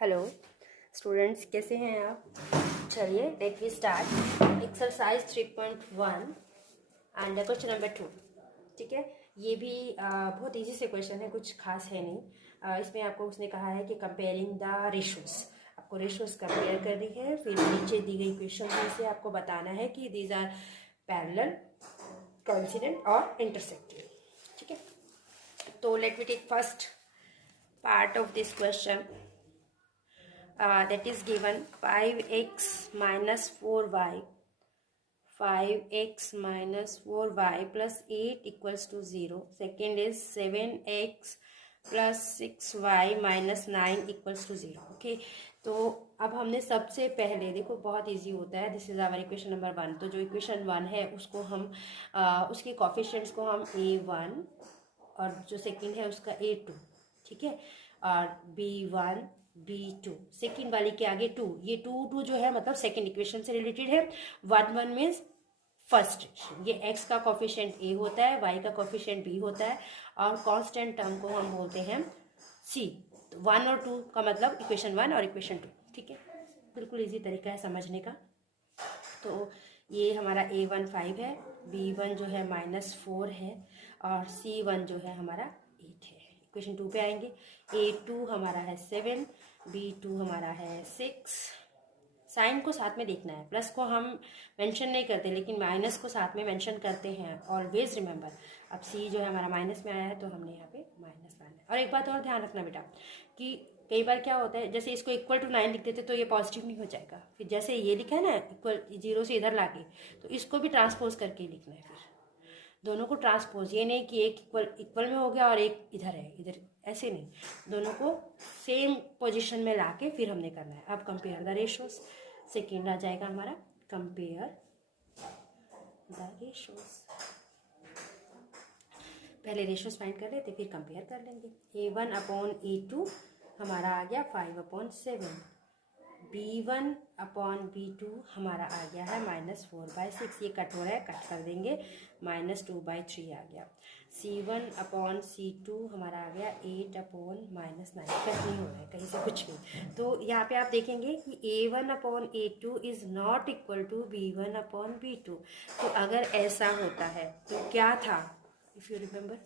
Hello students, कैसे हैं आप? चलिए let we start exercise 3.1 and question number 2। ठीक है, ये भी बहुत इजी से क्वेश्चन है, कुछ खास है नहीं। इसमें आपको उसने कहा है कि कंपेयरिंग द रेशोज, आपको रेशोज कंपेयर करनी है। फिर नीचे दी गई क्वेश्चन से आपको बताना है कि दीज आर पैरेलल, कोइंसिडेंट और इंटरसेक्टिंग। ठीक है, तो let we take first part of this question. That is given 5x minus 4y, 5x minus 4y plus 8 equals to 0. Second is 7x plus 6y minus 9 equals to 0. Okay, तो अब हमने सबसे पहले देखो, बहुत इजी होता है। This is our equation number 1। तो जो इक्वेशन 1 है उसको हम उसके कोफिशिएंट्स को हम a1 और जो सेकंड है उसका a2, ठीक है, और b1 b2, सेकेंड वाली के आगे 2, ये 2 जो है मतलब सेकेंड इक्वेशन से रिलेटेड है। 1 मीन्स फर्स्ट, ये x का कोफिशिएंट a होता है, y का कोफिशिएंट b होता है, और कांस्टेंट टर्म को हम बोलते हैं c। तो 1 और 2 का मतलब इक्वेशन 1 और इक्वेशन 2। ठीक है, बिल्कुल इजी तरीका है समझने का। तो ये हमारा a1 5 है, b1 जो है -4 है, और c1 जो है हमारा 8 है। इक्वेशन 2 पे आएंगे। a2 हमारा है 7, b2 हमारा है 6। साइन को साथ में देखना है, प्लस को हम मेंशन नहीं करते लेकिन माइनस को साथ में मेंशन करते हैं। ऑलवेज रिमेंबर, अब c जो है हमारा माइनस में आया है तो हमने यहाँ पे माइनस लाना है। और एक बात और ध्यान रखना बेटा कि कई बार क्या होता है, जैसे इसको इक्वल टू 9 लिख देते तो ये पॉजिटिव नहीं हो जाएगा। फिर जैसे ये लिखा है ना इक्वल 0 से इधर लाके, तो इसको भी ट्रांसपोज करके लिखना है। फिर दोनों को ट्रांसपोज, ये नहीं कि एक इक्वल में हो गया और एक इधर है, इधर ऐसे नहीं, दोनों को सेम पोजीशन में लाके फिर हमने करना है। अब कंपेयर द रेशोज, सेकेंड आ जाएगा हमारा कंपेयर द रेशोज। पहले रेशोज फाइंड कर लेते फिर कंपेयर कर लेंगे। a1 अपॉन a2 हमारा आ गया 5/7, b1 अपॉन b2 हमारा आ गया है -4/6। ये कट हो रहा है, कट कर देंगे, -2/3 आ गया। c1 अपॉन c2 हमारा आ गया 8/-9। कट नहीं हो रहा है कहीं से कुछ भी। तो यहाँ पे आप देखेंगे कि a1 upon a2 is not equal to b1 upon b2। तो अगर ऐसा होता है तो क्या था, इफ़ यू रिमेंबर,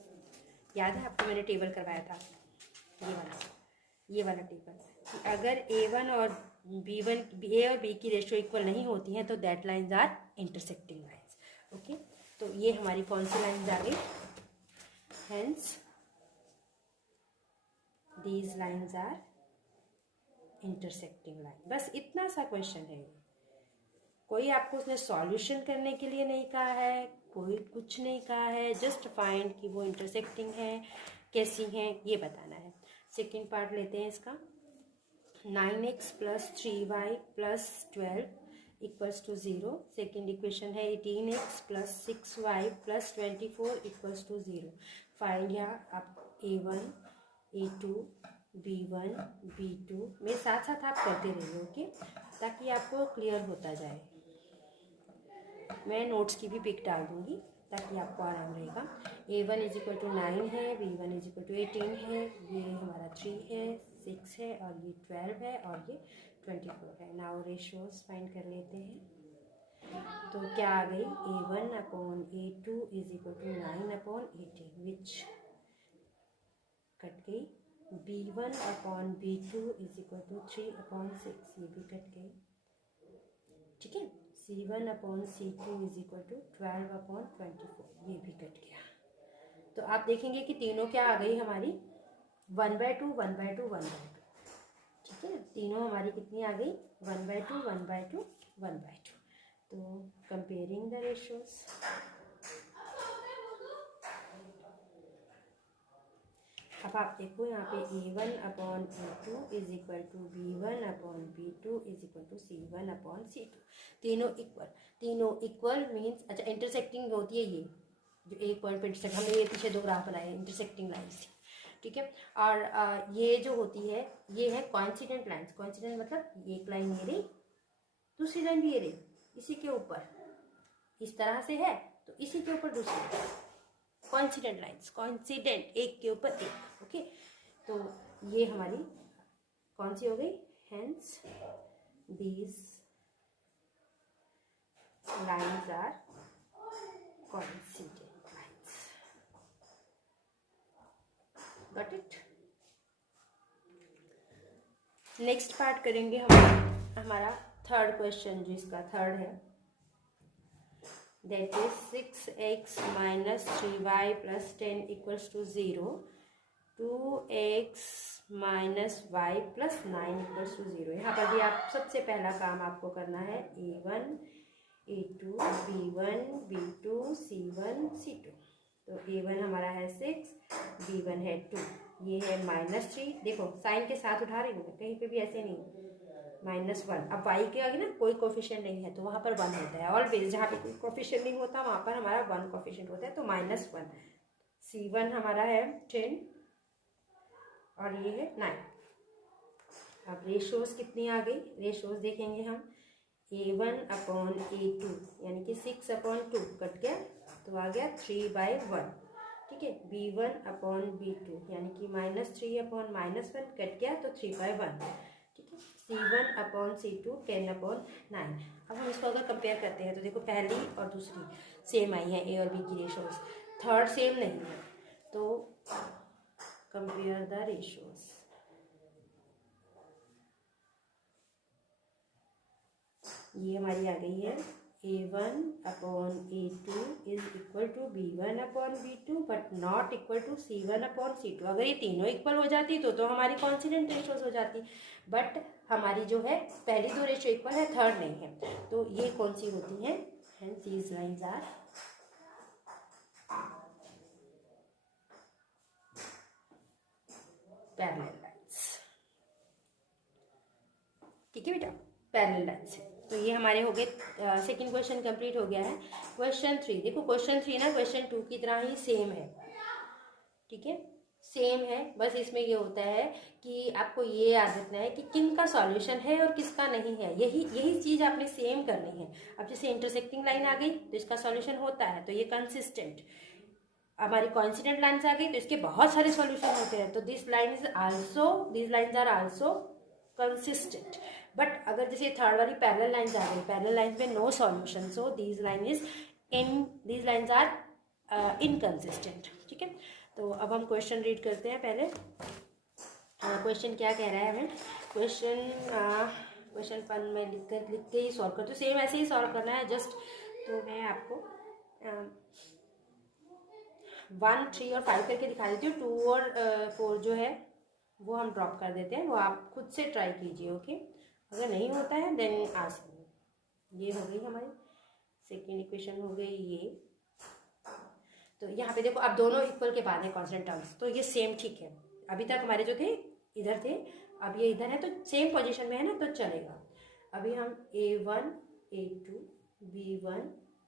याद है आपको मैंने टेबल करवाया था, ये वाला टेबल, कि अगर a1 और b1, a और b की रेशियो इक्वल नहीं होती हैं तो that lines are intersecting lines. Okay, तो ये हमारी कौन सी लाइन्स आ गई? Hence these lines are intersecting line. बस इतना सा क्वेश्चन है, कोई आपको उसने सॉल्यूशन करने के लिए नहीं कहा है, कोई कुछ नहीं कहा है, जस्ट फाइंड कि वो इंटरसेक्टिंग है, कैसी हैं ये बताना है। सेकेंड पार्ट लेते हैं इसका। 9x plus 3y plus 12 equals to 0। Second equation है 18x plus 6y plus 24 equals to 0। Find यहाँ आप a1, a2, b1, b2 मेरे साथ साथ आप करते रहिए, ओके, ताकि आपको क्लियर होता जाए। मैं नोट्स की भी पिक डाल दूंगी ताकि आपको आराम रहेगा। a1 इज इक्वल टू 9 है, b1 इज इक्वल टू 18 है, ये हमारा 3 है, 6 है, और ये 12 है, और ये 24 है। नाउ रेशियोज फाइंड कर लेते हैं। तो क्या आ गई? a1 upon a2 is equal to 9/18, which cut गई। b1 upon b2 is equal to 3/6, ये भी कट गई। ठीक है, c1 upon c2 is equal to 12/24, ये भी कट गया। तो आप देखेंगे कि तीनों क्या आ गई हमारी 1/2, 1/2, 1/2। ठीक है, तीनों हमारी कितनी आ गई? 1/2, 1/2, 1/2। तो कंपेयरिंग द रेशियोज, अब आप देखो यहाँ पे a1 upon a2 is equal to b1 upon b2 is equal to c1 upon c2। तीनों इक्वल मीन्स, अच्छा, इंटरसेक्टिंग होती है ये जो एक पॉइंट पे इंटरसेक्ट, हमने ये पीछे 2 ग्राफ बनाए इंटरसेक्टिंग लाइन्स। ठीक है, और ये जो होती है ये है कोइंसिडेंट लाइन्स। कोइंसिडेंट मतलब एक लाइन ये रही, दूसरी लाइन भी ये रही, इसी के ऊपर इस तरह से है तो इसी के ऊपर दूसरी, कोइंसिडेंट लाइन्स, कोइंसिडेंट, एक के ऊपर एक। ओके, तो ये हमारी कौन सी हो गई, hence these lines are coincident lines. Got it? Next part करेंगे हम हमारा थर्ड क्वेश्चन, जो इसका थर्ड है, that is 6x minus 3y plus 10 equals to 0, 2x minus y plus 9 equals to 0। यहाँ पर भी आप सबसे पहला काम आपको करना है a1 a2 b1 b2 c1 c2। तो a1 हमारा है 6, b1 है 2, ये है -3। देखो साइन के साथ उठा रही हूँ, कहीं पे भी ऐसे नहीं, -1। अब y के आगे ना कोई कोफिशिएंट नहीं है तो वहाँ पर 1 होता है। ऑलवेज जहाँ पे कोई कोफिशिएंट नहीं होता वहाँ पर हमारा 1 कोफिशिएंट होता है, तो -1। c1 हमारा है 10 और ये है 9। अब रेशोज कितनी आ गई, रेशोज देखेंगे हम, a1 अपॉन a2 यानी कि 6 अपॉन 2 कट गया तो आ गया 3/1। ठीक है, b1 अपॉन b2 यानी कि -3 अपॉन -1 कट गया तो 3/1। ठीक है, c1 अपॉन c2 10 अपॉन 9। अब हम इसको अगर कंपेयर करते हैं तो देखो पहली और दूसरी सेम आई है, a और b की रेशोज, थर्ड सेम नहीं है, तो कंपेयर द रेशोज। ये हमारी आ गई है a1 upon a2 is equal to b1 upon b2 but not equal to c1 upon c2। अगर ये तीनों इक्वल हो जाती तो हमारी कॉन्सिडेंट रेशोज हो जाती, बट हमारी जो है पहली दो रेशो इक्वल है, थर्ड नहीं है, तो ये कौन सी होती है, hence these lines are parallel lines. ठीक है बेटा, पैरेलल लाइंस है। तो ये हमारे हो गए, सेकंड क्वेश्चन कंप्लीट हो गया है। क्वेश्चन 3 देखो, क्वेश्चन 3 ना क्वेश्चन 2 की तरह ही सेम है। ठीक है, सेम है, बस इसमें ये होता है कि आपको ये याद रखना है कि किन का सॉल्यूशन है और किसका नहीं है, यही चीज आपने सेम करनी है। अब जैसे इंटरसेक्टिंग लाइन आ गई तो इसका सॉल्यूशन होता है, तो ये कंसिस्टेंट। हमारी कोइंसिडेंट लाइन्स आ गई तो इसके बहुत सारे सॉल्यूशन होते हैं, तो this lines are also consistent. But अगर जैसे थर्ड वाली पैरेलल लाइंस आ गई, पैरेलल लाइंस में no solution, so these lines are inconsistent. ठीक है, तो अब हम क्वेश्चन रीड करते हैं पहले। क्वेश्चन क्या कह रहा है हमें, क्वेश्चन 1 में लिख के ही सॉल्व करते, सेम ऐसे ही सॉल्व करना है जस्ट। तो मैं आपको 1, 3 और 5 करके दिखा देती हूँ, 2 और 4 जो है वो हम ड्रॉप कर देते हैं, वो आप खुद से ट्राई कीजिए। ओके, अगर नहीं होता है देन आस्क मी। ये हो गई हमारी सेकेंड इक्वेशन, हो गई ये। तो यहाँ पे देखो अब दोनों इक्वल के बाद है कांस्टेंट टर्म्स, तो ये सेम ठीक है। अभी तक हमारे जो थे इधर थे, अब ये इधर है तो सेम पोजीशन में है ना, तो चलेगा। अभी हम a1 a2 b1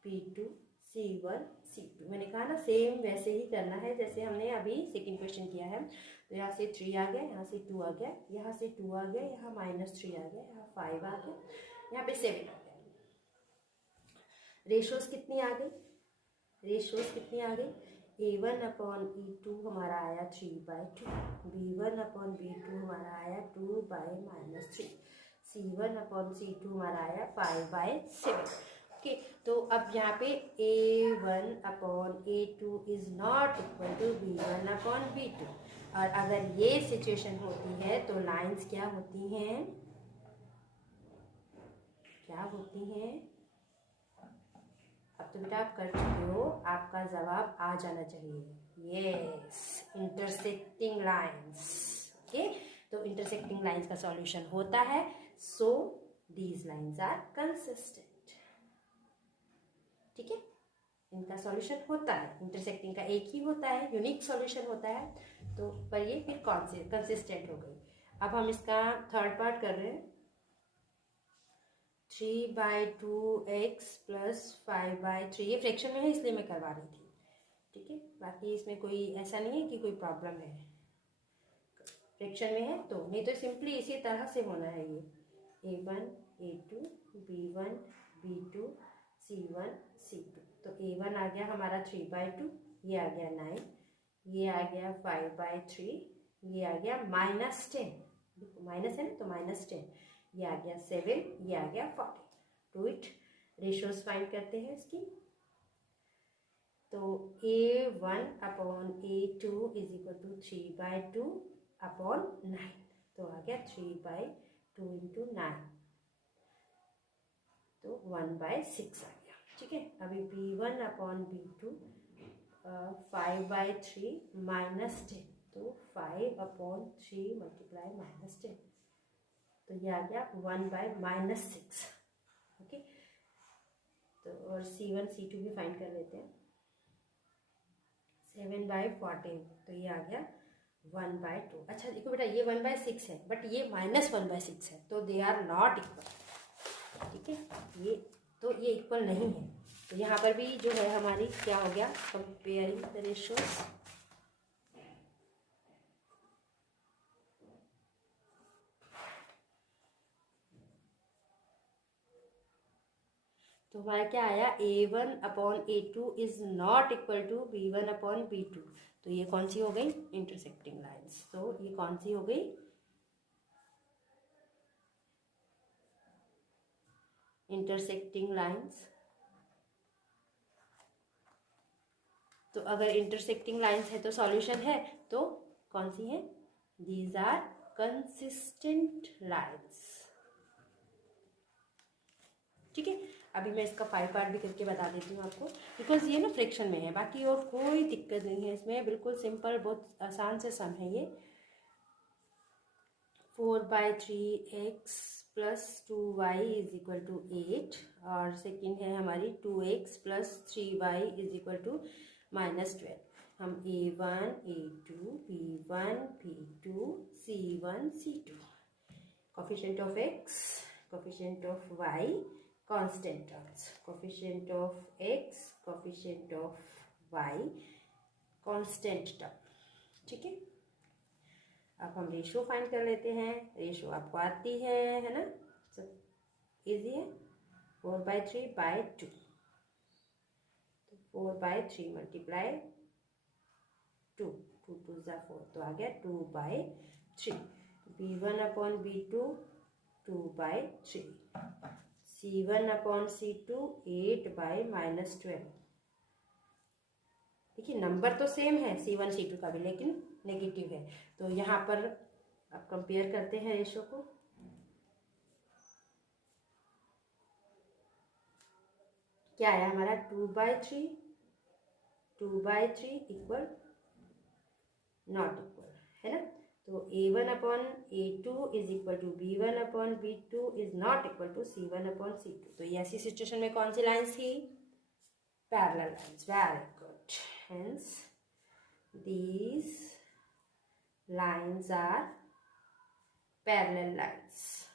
b2 c1 c2, मैंने कहा ना सेम वैसे ही करना है जैसे हमने अभी सेकंड क्वेश्चन किया है। तो यहाँ से 3 आ गया, यहाँ से 2 आ गया, यहाँ से 2 आ गया, यहाँ -3 आ गया, यहाँ 5 आ गया, यहाँ पे 7 आ गया। रेशोज कितनी आ गई, रेशोज कितनी आ गई, a1 अपॉन e2 हमारा आया 3/2, b1 अपॉन b2 हमारा आया 2/-3, c1 अपॉन c2 हमारा आया 5/7। ओके, तो अब यहाँ पे a1 upon a2 is not equal to b1 upon b2, और अगर ये सिचुएशन होती है तो लाइंस क्या होती हैं, क्या होती हैं। अब तो बेटा आप कर चुके हो, आपका जवाब आ जाना चाहिए। Yes, intersecting lines. ओके, तो इंटरसेक्टिंग लाइंस का सॉल्यूशन होता है, so these lines are consistent. ठीक है, इनका सॉल्यूशन होता है, इंटरसेक्टिंग का एक ही होता है, यूनिक सॉल्यूशन होता है, तो पर ये फिर कौन से कंसिस्टेंट हो गई। अब हम इसका थर्ड पार्ट कर रहे हैं, 3/2x प्लस 5/3, ये फ्रैक्शन में है इसलिए मैं करवा रही थी। ठीक है, बाकी इसमें कोई ऐसा नहीं है कि कोई प्रॉब्लम है, फ्रैक्शन में है तो, नहीं तो सिंपली इसी तरह से होना है। ये a1 a2 b1 b2 c1 c2, तो a1 आ गया हमारा 3/2, ये आ गया 9, ये आ गया 5/3, ये आ गया -10। माइनस है ना, तो -10, ये आ गया 7, ये आ गया 14। टू इट रेशियोज फाइंड करते हैं इसकी। तो A1/A2 इज इक्वल टू 3/2/9, तो आ गया 3/2 इंटू 9, तो 1/6 आ गया। ठीक है, अभी B1/B2 5/3 -10, तो 5/3 मल्टीप्लाई -10, तो ये आ गया 1/-6। ओके, तो और C1 C2 भी फाइंड कर लेते हैं। 7/14, तो ये आ गया 1/2। अच्छा देखो बेटा, ये 1/6 है, बट ये -1/6 है, तो दे आर नॉट इक्वल। ठीक है, ये इक्वल नहीं है। तो यहाँ पर भी जो है हमारी क्या हो गया, कंपेयरिंग द रेशियोज। तो हमारा क्या आया, A1/A2 is not equal to B1/B2। तो ये कौन सी हो गई, इंटरसेक्टिंग लाइंस। तो ये कौन सी हो गई, इंटरसेक्टिंग लाइंस। तो अगर इंटरसेक्टिंग लाइंस है तो सॉल्यूशन है, तो कौन सी है, दीज आर कंसिस्टेंट लाइंस। ठीक है, अभी मैं इसका 5 पार्ट भी करके बता देती हूँ आपको, बिकॉज ये ना फ्रैक्शन में है, बाकी और कोई दिक्कत नहीं है इसमें, बिल्कुल सिंपल, बहुत आसान से सम है ये। 4/3x + 2y is equal to 8, और सेकेंड है हमारी 2x + 3y is equal to -12। हम A1 A2 B1 B2 C1 C2, coefficient of x, coefficient of y, constant terms, coefficient of x, coefficient of y, constant term. ठीक है, अब हम ratio find कर लेते हैं। रेशियो आपको आती है ना, सब इजी है। 4/3/2, तो 4/3 मल्टीप्लाई 2, 2 2 ज़ा 4, तो आ गया 2/3। B1/B2 2/3, C1/C2 8/-12। देखिए नंबर तो सेम है C1 C2 का भी, लेकिन नेगेटिव है। तो यहाँ पर अब कंपेयर करते हैं रेशो को। क्या आया हमारा, 2/3 इक्वल नॉट इक्वल, है ना। तो A1/A2 is equal to B1/B2 is not equal to C1/C2। तो ये ऐसी सिचुएशन में कौन सी लाइन्स थी, parallel lines. Very good, hence these lines are parallel lines।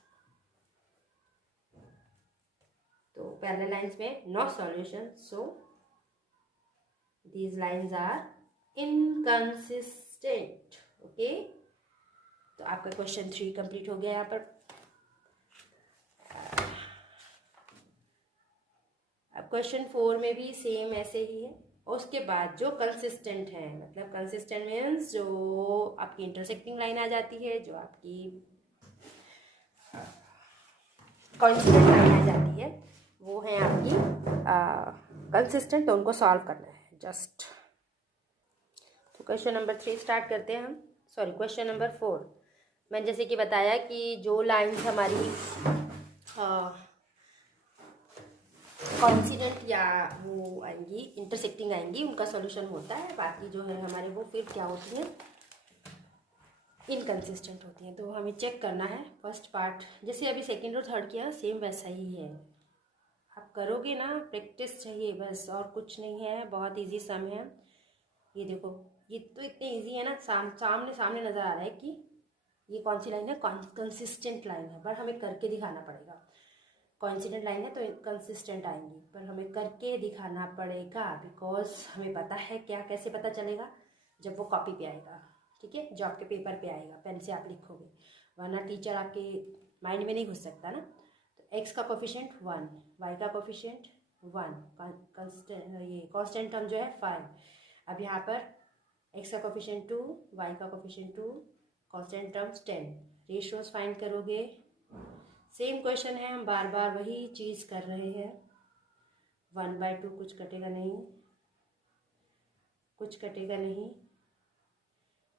तो parallel lines में no solution, so these lines are inconsistent। okay, तो आपका क्वेश्चन 3 कंप्लीट हो गया यहाँ पर। अब क्वेश्चन 4 में भी सेम ऐसे ही है। उसके बाद जो कंसिस्टेंट है, मतलब कंसिस्टेंट मीन्स जो आपकी इंटरसेक्टिंग लाइन आ जाती है, जो आपकी कॉन्स्टेंट लाइन आ जाती है, वो है आपकी कंसिस्टेंट। तो उनको सॉल्व करना है जस्ट। तो क्वेश्चन नंबर 3 स्टार्ट करते हैं हम, सॉरी क्वेश्चन नंबर 4। मैंने जैसे कि बताया कि जो लाइन्स हमारी कॉन्सिडेंट या वो आएंगी, इंटरसेक्टिंग आएंगी, उनका सॉल्यूशन होता है। बाकी जो है हमारे वो फिर क्या होती हैं, इनकंसिस्टेंट होती हैं। तो हमें चेक करना है फर्स्ट पार्ट, जैसे अभी सेकंड और थर्ड किया सेम वैसा ही है। आप करोगे ना, प्रैक्टिस चाहिए बस, और कुछ नहीं है, बहुत इजी सम है। ये देखो, ये तो इतने इजी है ना, सामने नज़र आ रहा है कि ये कौन सी लाइन है, कंसिस्टेंट लाइन है, पर हमें करके दिखाना पड़ेगा। कॉन्सिडेंट लाइन है तो कंसिस्टेंट आएंगी, पर हमें करके दिखाना पड़ेगा, बिकॉज हमें पता है क्या, कैसे पता चलेगा, जब वो कॉपी पे आएगा। ठीक है, जो आपके पेपर पे आएगा, पेन से आप लिखोगे, वरना टीचर आपके माइंड में नहीं घुस सकता ना। तो एक्स का कोफिशिएंट 1, वाई का कोफिशिएंट 1, ये कांस्टेंट टर्म जो है 5। अब यहाँ पर एक्स का कोफिशिएंट 2, वाई का coefficient 2, constant terms 10, ratios find करोगे। सेम क्वेश्चन है, हम बार बार वही चीज़ कर रहे हैं। 1/2 कुछ कटेगा नहीं, कुछ कटेगा नहीं।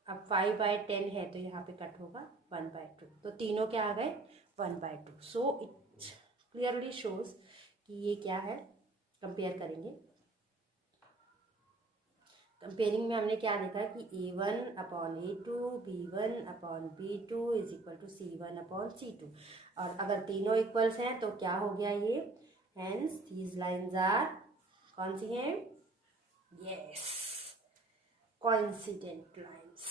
अब 5/10 है तो यहाँ पे कट होगा 1/2, तो तीनों क्या आ गए 1/2। सो इट क्लियरली शोज कि ये क्या है। कंपेयर करेंगे, कंपेयरिंग में हमने क्या देखा कि A1/A2 B1/B2 is equal to C1/C2। और अगर तीनों इक्वल्स हैं तो क्या हो गया ये, हेंस दीज लाइंस आर कौन सी हैं, यस कोइंसिडेंट लाइंस।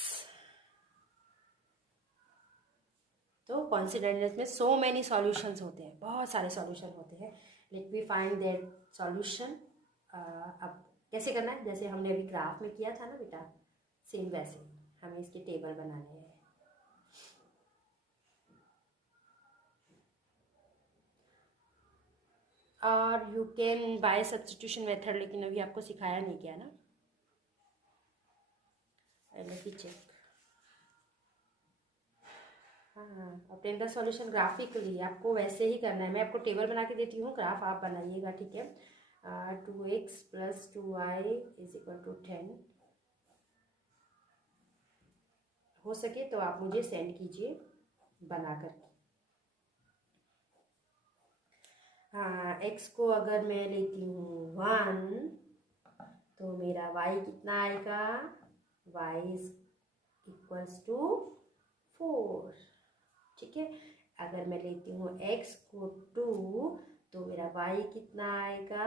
तो कोइंसिडेंट में सो मेनी सॉल्यूशंस होते हैं, बहुत सारे सॉल्यूशन होते हैं। Let me find their solution. अब कैसे करना है, जैसे हमने अभी ग्राफ में किया था ना बेटा, सेम वैसे हमें इसके टेबल बनाने हैं। और you can by substitution method, लेकिन अभी आपको सिखाया नहीं गया ना। Let me check. हाँ, ऑब्टेन द सॉल्यूशन ग्राफिकली आपको वैसे ही करना है। मैं आपको टेबल बना के देती हूँ, ग्राफ आप बनाइएगा, ठीक है। 2x + 2y is equal to 10। हो सके तो आप मुझे सेंड कीजिए बना कर। हाँ, x को अगर मैं लेती हूँ 1 तो मेरा y कितना आएगा, y इज इक्वल्स टू 4, ठीक है। अगर मैं लेती हूँ x को 2 तो मेरा y कितना आएगा,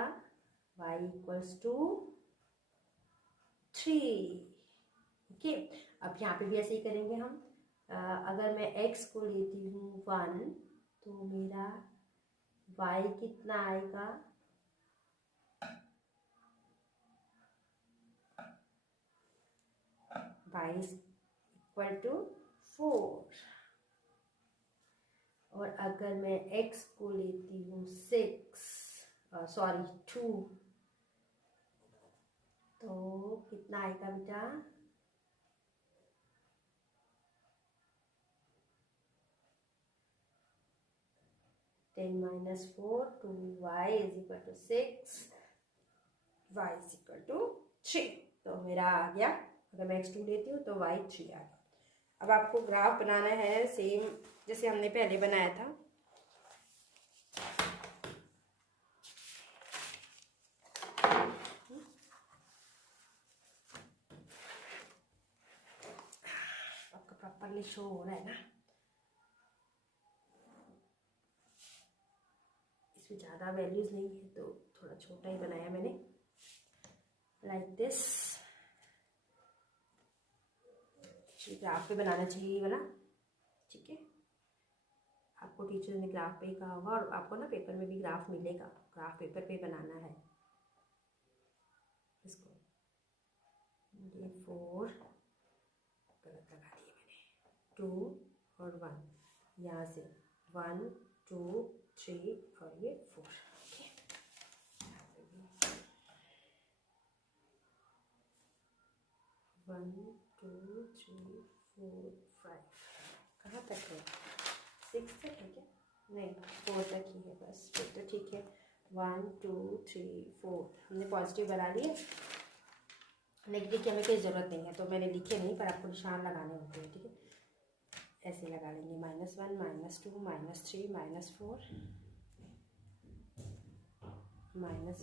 y इक्वल्स टू 3, ओके। अब यहाँ पे भी ऐसे ही करेंगे हम। अगर मैं x को लेती हूँ 1 तो मेरा y कितना आएगा, y इज इक्वल टू 4। और अगर मैं x को लेती हूँ 2 तो कितना आएगा बेटा, ten minus 4 2y is equal to 6, y is equal to 3। तो मेरा आ गया, अगर मैं x2 लेती हूँ तो y 3 आ गया। अब आपको ग्राफ बनाना है सेम जैसे हमने पहले बनाया था। आपका प्रॉपरली शो हो रहा है ना, इसमें ज़्यादा वैल्यूज नहीं है तो थोड़ा छोटा ही बनाया मैंने, लाइक दिस। ग्राफ पे बनाना चाहिए वाला, ठीक है। आपको टीचर ने ग्राफ पे ही कहा होगा, और आपको ना पेपर में भी ग्राफ मिलेगा, ग्राफ पेपर पे बनाना है इसको। ये 4 गलत लगा दिए मैंने, 2 और 1, यहाँ से 1 2 3 और ये 4, ओके। 1 2 3 4 5, कहाँ तक है, 6 तक है क्या, नहीं 4 तक ही है बस, फिर तो ठीक है। 1 2 3 4 हमने पॉजिटिव बना लिए। नेगेटिव की हमें कोई ज़रूरत नहीं है तो मैंने लिखे नहीं, पर आपको निशान लगाने होते हैं, ठीक है। ऐसे लगा लेंगे, -1 -2 -3 -4, -1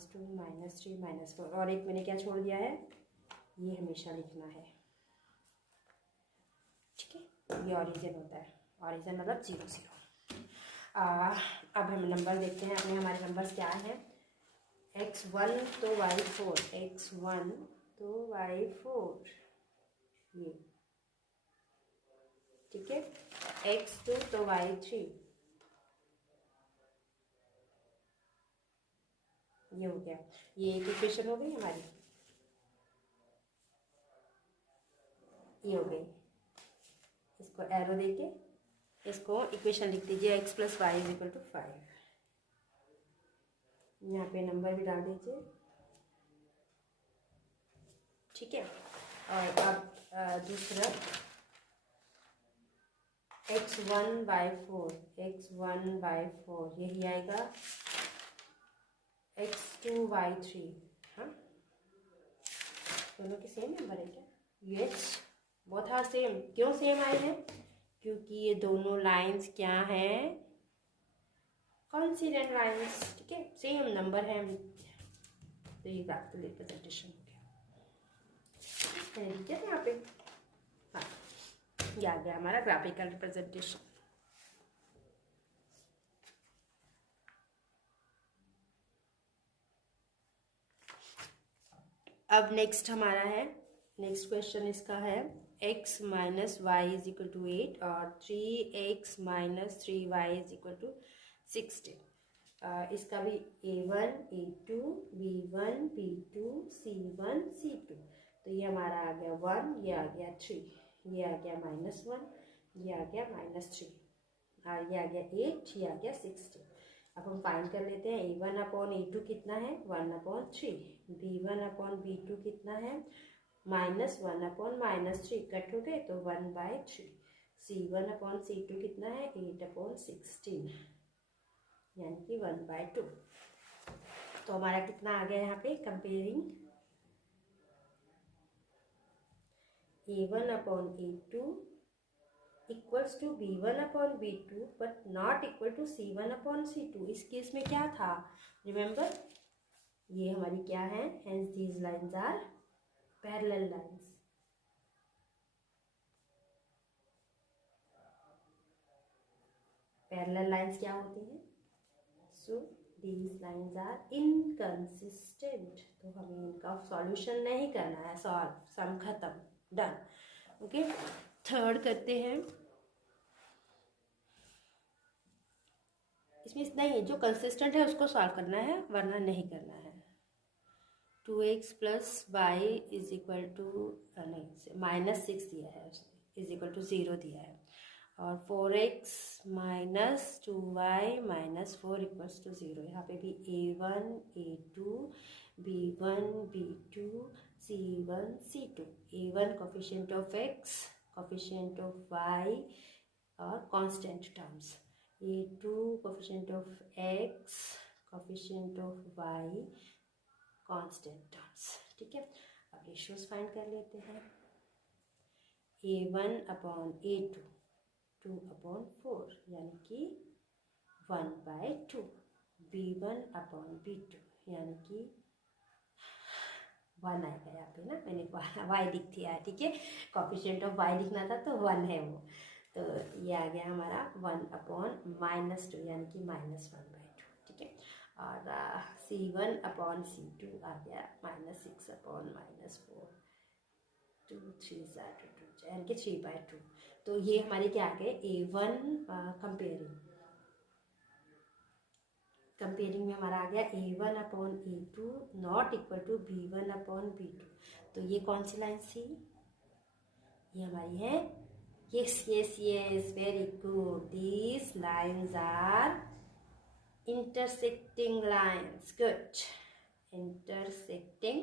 -2 -3 -4। और एक मैंने क्या छोड़ दिया है, ये हमेशा लिखना है, ठीक है। ये ऑरिजिन होता है, ऑरिजिन मतलब 0 0। अब हम नंबर देखते हैं अपने, हमारे नंबर्स क्या हैं। x1 तो y4, x1 तो y4, ये ठीक है। x2 तो y3, ये हो गया। ये एक इक्वेशन हो गई हमारी, ये हो गई। इसको एरो देके इसको इक्वेशन लिख दीजिए, x + y = 5। यहाँ पे नंबर भी डाल दीजिए, ठीक है। और अब दूसरा x1/4, x1/4 यही आएगा, x2/3। हाँ, दोनों के सेम नंबर है क्या? Yes, both are same. क्यों सेम आए हैं? क्योंकि ये दोनों लाइंस क्या हैं? Coincident lines. ठीक है, सेम नंबर है। तो ये ग्राफिकल रिप्रेजेंटेशन हो गया। ठीक है यहाँ पे, हाँ, ये आ गया हमारा ग्राफिकल रिप्रेजेंटेशन। अब नेक्स्ट हमारा है, नेक्स्ट क्वेश्चन इसका है x minus y is equal to 8 और 3x minus 3y is equal to 16। इसका भी a1, a2, b1, b2, c1, c2। तो ये हमारा आ गया 1, ये आ गया 3, ये आ गया -1, ये आ गया -3, और ये आ गया 8, ये आ गया 16। अब हम फाइंड कर लेते हैं। a1/a2 कितना है? 1/3। b1/b2 कितना है? -1/-3, कट हो गए तो 1/3। c1/c2 कितना है? 8/16, यानी कि 1/2। तो हमारा कितना आ गया यहाँ पे? Comparing a1/a2 equals to b1/b2 but not equal to c1/c2। इस केस में क्या था? रिमेंबर, ये हमारी क्या है? Hence these lines are parallel lines. Parallel lines क्या होती हैं? So these lines are inconsistent. तो हमें इनका सॉल्यूशन नहीं करना है, सॉल्व, सम खत्म, डन। ओके, थर्ड करते हैं। इसमें इतना ही, जो कंसिस्टेंट है उसको सॉल्व करना है, वरना नहीं करना है। 2x plus y is equal to, नहीं, -6 दिया है उसने, इज इक्वल टू 0 दिया है। और 4x minus 2y minus 4 equals to 0। यहाँ पे भी a1, a2, b1, b2, c1, c2। a1 coefficient of x, coefficient of y और constant terms. a2 coefficient of x, coefficient of y, constant terms. ठीक है, अब रेशियोज फाइंड कर लेते हैं। a1/a2 2/4, यानी कि 1/2। b1/b2 यानी कि 1 आएगा यहाँ पे ना, मैंने y लिख दिया है। ठीक है, कोफिशिएंट ऑफ y लिखना था तो 1 है वो। तो ये आ गया हमारा 1/-2 यानी कि -1/2। ठीक है, और c1/c2 आ गया -6/-4, 2 3 2 यानी कि 3/2। तो ये हमारे क्या आ गए? a1 कंपेयरिंग में हमारा आ गया a1/a2 not equal to b1/b2। तो ये कौन सी लाइन थी? ये हमारी है, yes yes yes, very good, these lines are intersecting lines. Good, intersecting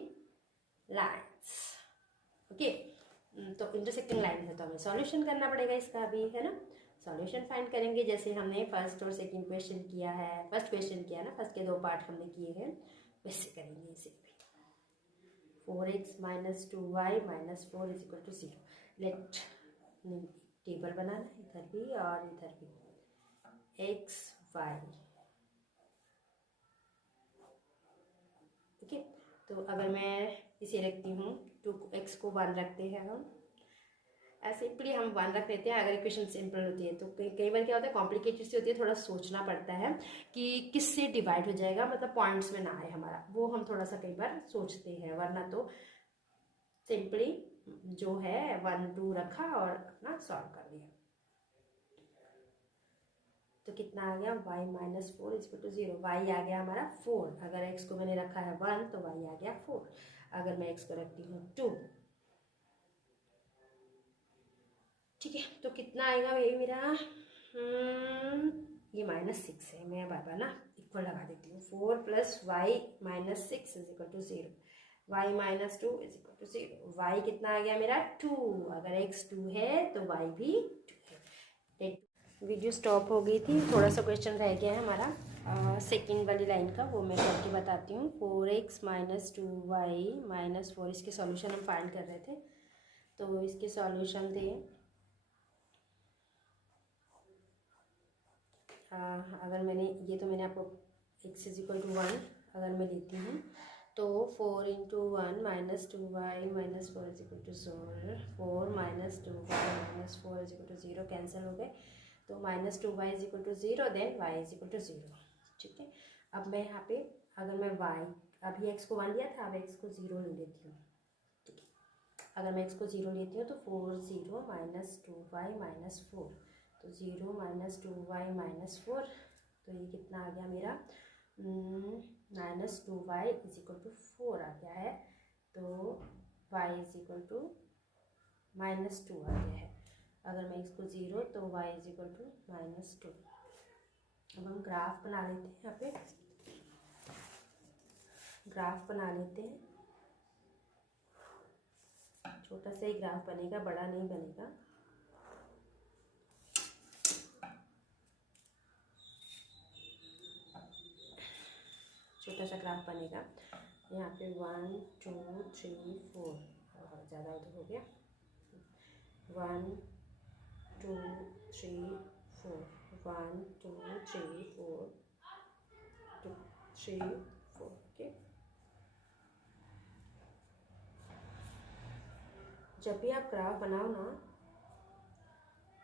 lines. Okay, तो इंटरसेक्टिंग लाइन है तो हमें सॉल्यूशन करना पड़ेगा इसका भी, है ना। सॉल्यूशन फाइंड करेंगे, जैसे हमने फर्स्ट और सेकंड क्वेश्चन किया है, फर्स्ट क्वेश्चन किया ना, फर्स्ट के 2 पार्ट हमने किए हैं, वैसे करेंगे इसे भी। 4x minus 2y minus 4 is equal to 0। Let table बनाना है इधर भी और इधर भी, x y। ओके, तो अगर मैं इसे रखती हूँ, 2x को 1 रखते हैं हम, सिंपली हम 1 रख लेते हैं। अगर इक्वेशन सिंपल होती है तो कई बार क्या होता है, कॉम्प्लिकेटेड से होती है, थोड़ा सोचना पड़ता है कि किससे डिवाइड हो जाएगा, मतलब पॉइंट्स में ना आए हमारा, वो हम थोड़ा सा कई बार सोचते हैं, वरना तो सिंपली जो है 1 2 रखा और अपना सॉल्व कर दिया। तो कितना आ गया? y minus 4 is equal to 0। y आ गया हमारा 4, अगर x को मैंने रखा है 1 तो y आ गया 4। अगर मैं x को रखती हूँ 2, ठीक है, तो कितना आएगा ये मेरा? ये -6 है, मैं बार बार ना इक्वल लगा देती हूँ। 4 plus y minus 6 is equal to 0। y minus 2 is equal to 0। y कितना आ गया मेरा? 2। अगर x 2 है तो y भी 2 है। वीडियो स्टॉप हो गई थी, थोड़ा सा क्वेश्चन रह गया है हमारा सेकंड वाली लाइन का, वो मैं करके बताती हूँ। 4x माइनस 2y माइनस 4, इसके सॉल्यूशन हम फाइंड कर रहे थे। तो इसके सॉल्यूशन थे, अगर मैंने आपको x इक्वल टू 1 अगर मैं लेती हूँ तो 4 into 1 minus 2y minus 4 is equal to 0, 4 minus 2y minus 4 is equal to 0 cancel हो गए, तो minus 2y is equal to 0, then y is equal to 0। ठीक है, अब मैं यहाँ पे अगर मैं y, अभी x को 1 लिया था, अब x को 0 ले लेती हूँ। ठीक है, अगर मैं x को 0 लेती हूँ तो 4 0 माइनस 2y माइनस 4, तो 0 माइनस 2y माइनस 4, तो ये कितना आ गया मेरा, minus 2y is equal to 4 आ गया है, तो y is equal to minus 2 आ गया है। अगर मैं इसको 0 तो y is equal to minus 2। अब हम ग्राफ बना लेते हैं, यहाँ पे ग्राफ बना लेते हैं। छोटा सा ही ग्राफ बनेगा, बड़ा नहीं बनेगा। छोटा सा ग्राफ बनेगा। यहाँ पे 1 2 3 4, ज़्यादा उधर हो गया, 1 2 3 4, 1 2 3 4 2 3 4। ओके, जब भी आप ग्राफ बनाओ ना,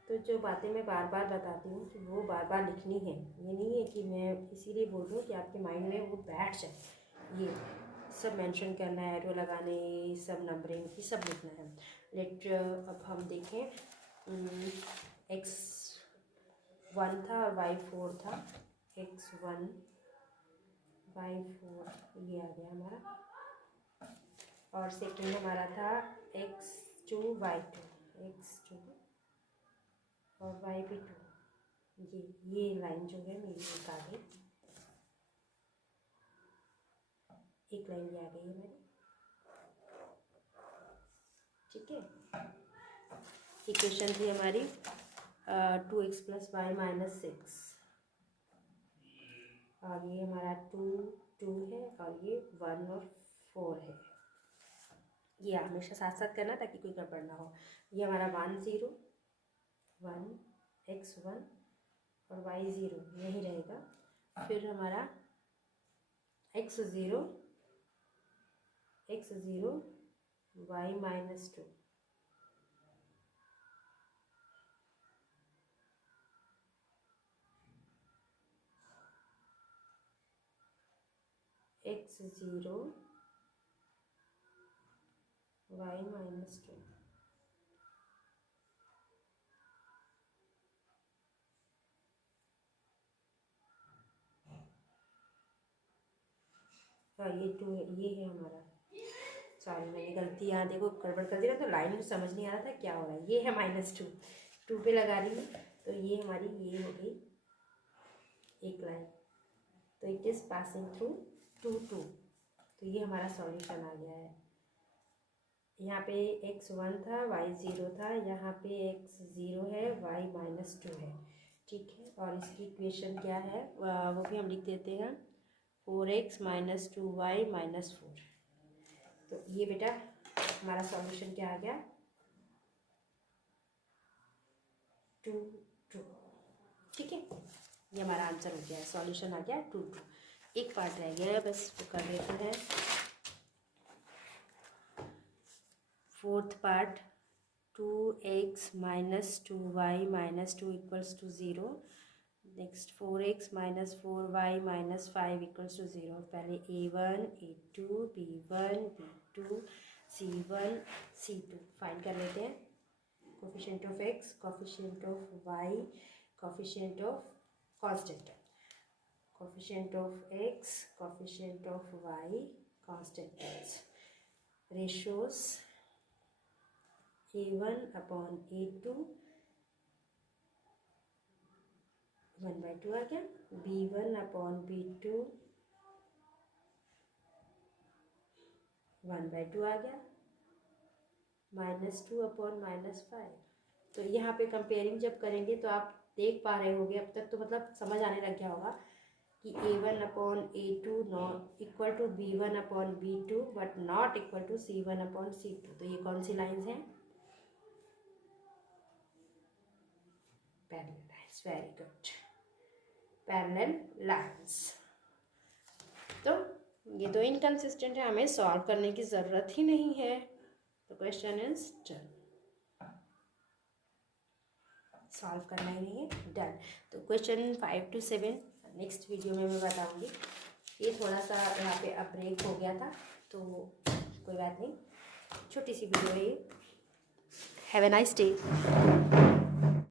तो जो बातें मैं बार बार बताती हूँ कि वो बार बार लिखनी है। ये नहीं है कि मैं इसीलिए बोल रही हूँ कि आपके माइंड में वो बैठ जाए। ये सब मेंशन करना है, एरो लगाने, सब नंबरिंग ये सब लिखना है। लेट अब हम देखें, x1 था और y4 था, x1 y4 ये आ गया हमारा, और सेकेंड हमारा था x2 y2, x2 और y भी 2। ये लाइन जो है मेरी एक आ गई, एक लाइन ये आ गई है मेरी। ठीक है, इक्वेशन थी हमारी 2x प्लस वाई माइनस 6, और ये हमारा 2 2 है, और ये 1 और 4 है। ये हमेशा साथ साथ करना ताकि कोई गड़बड़ ना हो। ये हमारा 1 0 1 x1 और y0 यही रहेगा। फिर हमारा x0 y minus 2, x0 y minus 2, हाँ ये 2 है, ये है हमारा। सॉरी मैंने गलती यहाँ देखो गड़बड़ कर दी ना, तो लाइन में समझ नहीं आ रहा था क्या हो रहा है। ये है माइनस 2 पे लगा रही हूँ, तो ये हमारी ये हो गई एक लाइन, तो इट इज़ पासिंग थ्रू 2 2, तो ये हमारा सॉल्यूशन आ गया है। यहाँ पे x1 था, y0 था, यहाँ पे x0 है, y माइनस 2 है। ठीक है, और इसकी इक्वेशन क्या है वो भी हम लिख देते हैं, 4x माइनस 2y माइनस 4। तो ये बेटा हमारा सॉल्यूशन क्या आ गया, 2 2। ठीक है, ये हमारा आंसर हो गया है, सॉल्यूशन आ गया 2 2। एक पार्ट रह गया है, बस वो कर लेते हैं। Fourth part, 2x minus 2y minus 2 equals to 0। Next 4x minus 4y minus 5 equals to 0। पहले a1 a2 b1 b2 c1 c2 find कर लेते हैं। Coefficient of x, coefficient of y, coefficient of constant, coefficient of x, coefficient of y, constants, ratios a1 upon a2 1/2 आ गया, b1 upon b2 1/2 आ गया, -2 upon -5 तो यहाँ पे comparing जब करेंगे तो आप देख पा रहे होंगे अब तक, तो मतलब समझ आने लग गया होगा कि A1/A2 not equal to B1/B2 but not equal to C1/C2। तो ये कौन सी लाइन्स हैं? Parallel lines. Very good, parallel lines. तो ये तो इनकंसिस्टेंट है, हमें सॉल्व करने की ज़रूरत ही नहीं है। तो क्वेश्चन इज डन, सॉल्व करना ही नहीं है, डन। तो क्वेश्चन 5 to 7 नेक्स्ट वीडियो में मैं बताऊंगी। ये थोड़ा सा यहाँ पे अब ब्रेक हो गया था, तो कोई बात नहीं, छोटी सी वीडियो है ये। Have a nice day.